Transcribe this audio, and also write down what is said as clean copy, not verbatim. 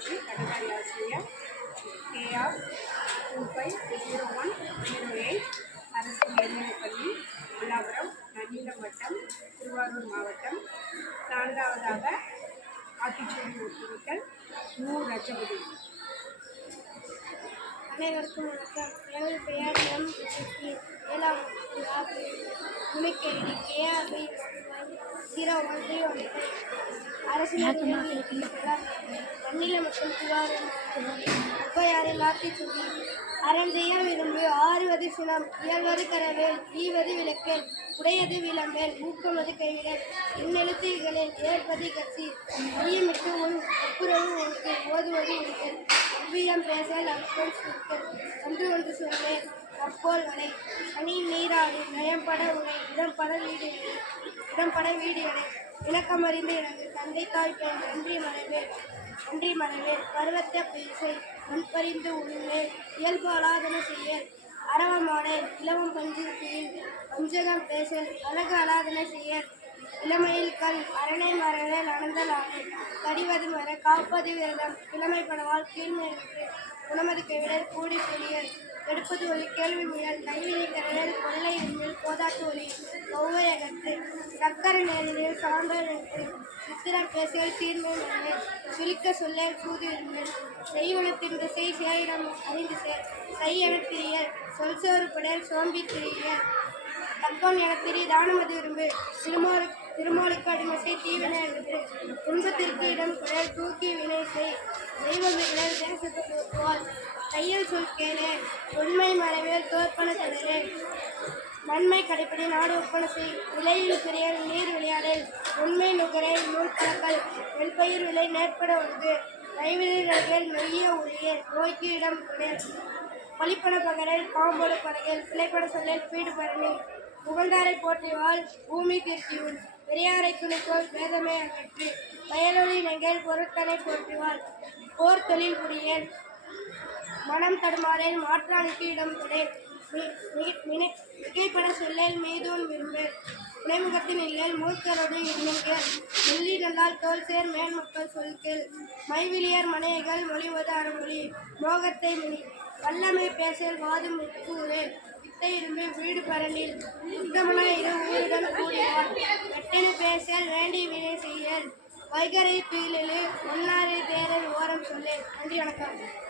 மீனாட்சி கடற்கரை ஆசிரியர் KR 250108 அரசு மேல்நிலைப்பள்ளி மல்லாபுரம் நன்னிலம் வட்டம் திருவாரூர் மாவட்டம். நான்காவதாக ஆத்திச்சூடி ஒட்டுமொத்தல் ரஜபதி. அனைவருக்கும் வணக்கம். எனது பெயர் எம். ஏழாம் துணைக்கேள்வி KR 0131 அரசு நன்னிலம் மற்றும் திருவாரூர் ஔவையாரின் ஆத்திச்சூடி. அறம் செய்ய விரும்பு ஆறுவது சினம், இயல்வது கரவேல், ஈவது விளக்கேல், உடையது விளம்பேல், ஊக்கமது கைவிடல், இந்நெழுத்துகளில் ஏற்பது கட்சி, மையமிட்டு உன் ஒப்புரவு ஒன்று, ஓதுவது ஒன்றல், அவ்வியம் பேசல் அப்போல் சுருக்கல், ஒன்று ஒன்று சொல்லேன் அப்போல் வரை, சனி நீராடு நயம்பட உரை, இடம்பட வீடு எடை, இலக்கமறிந்து எனக்கு தந்தை தாய் பெண் நன்றி மறவேல், பருவத்த பேசை மண்பறிந்து உண்மேல், இயல்பு அலாதன செய்யல், அரவமாடல், இளவம் பஞ்சு கீழ், வஞ்சகம் பேசல், அழகு அலாதன செய்யல், இளமையில் கண், அரணை மறவேல், அனந்தல் ஆடல், கடிவது மர, காப்பது விரதம், கிழமைப்படவால் கீழ்மையிற்கு, குணமது கைவிடல், கூடி பெரியல், எடுப்பது ஒளி, கேள்வி முயல், கைவினை கரவேல், கொள்ளை எண்ணில், போதாட்டு ஒளி, ஒவ்வையகத்து, சக்கரை நேரில், சாம்பல் என்று, சித்திரம் பேசல், தீர்மை மன்னல், சுழிக்க சொல்லேல், சூது இருந்தல், செய்வனத்தின் திசை சேயிடம் அறிந்து சேர், செய்யெனத் திரியல், சொல்சோறு படல், சோம்பி திரியல், தக்கோன் எனத் திரி, தானமது விரும்பு, திருமாலுக்கு அடிமசை, தீவினை என்று, துன்பத்திற்கு இடம் குழல், தூக்கி வினை செய், தெய்வமிகள் தேசத்து தோற்றுவாள், தையல் சொல் கேளே, உண்மை மறைவேல், தோற்பன தடலே, நன்மை கடைப்படி நாடு ஒப்பன செய், விலையில் பிரியல், நீர் விளையாடல், உண்மை நுகரை, நூல் கலக்கல், நெல்பயிர் விலை நேர்பட ஒன்று, கைவினைகள் நெய்ய ஒளியே, நோய்க்கு இடம் குடல், பழிப்பன பகரல், பாம்போடு படகல், பிழைப்பட சொல்லல், பீடு பரணி, புகழ்ந்தாரை போற்றிவாள், பூமி தீர்த்தியுள், பெரியாரை துணைக்கோள், வேதமே அகற்றி, வயலொலி நெங்கல், பொருட்களை போற்றிவாள், போர் தொழில் புரியல், மனம் தடுமாறல், மாற்றானுக்கு இடம் கொடேல், மிகைப்பட சொல்லல், மீதூன் விரும்பு, துணைமுகத்தின் இல்லல், மூர்க்கரோடு இன்னுங்கள், நெல்லி நல்லால் தோல் சேர் மேல் மக்கள் சொல்கள், மைவிலியர் மனையகள் மொழிவது அறமொழி, மோகத்தை முனி, வல்லமை பேசல், வாது முக்கூறு, வித்தை இரும்பு, வீடு பரணில், யுத்தமன இரு ஊருடன் கூடினார், வெட்டென பேசல், வேண்டி வினை செய்யல், வைகரை துயிலு, ஒன்னாரை தேரல் ஓரம் சொல்லேன். நன்றி, வணக்கம்.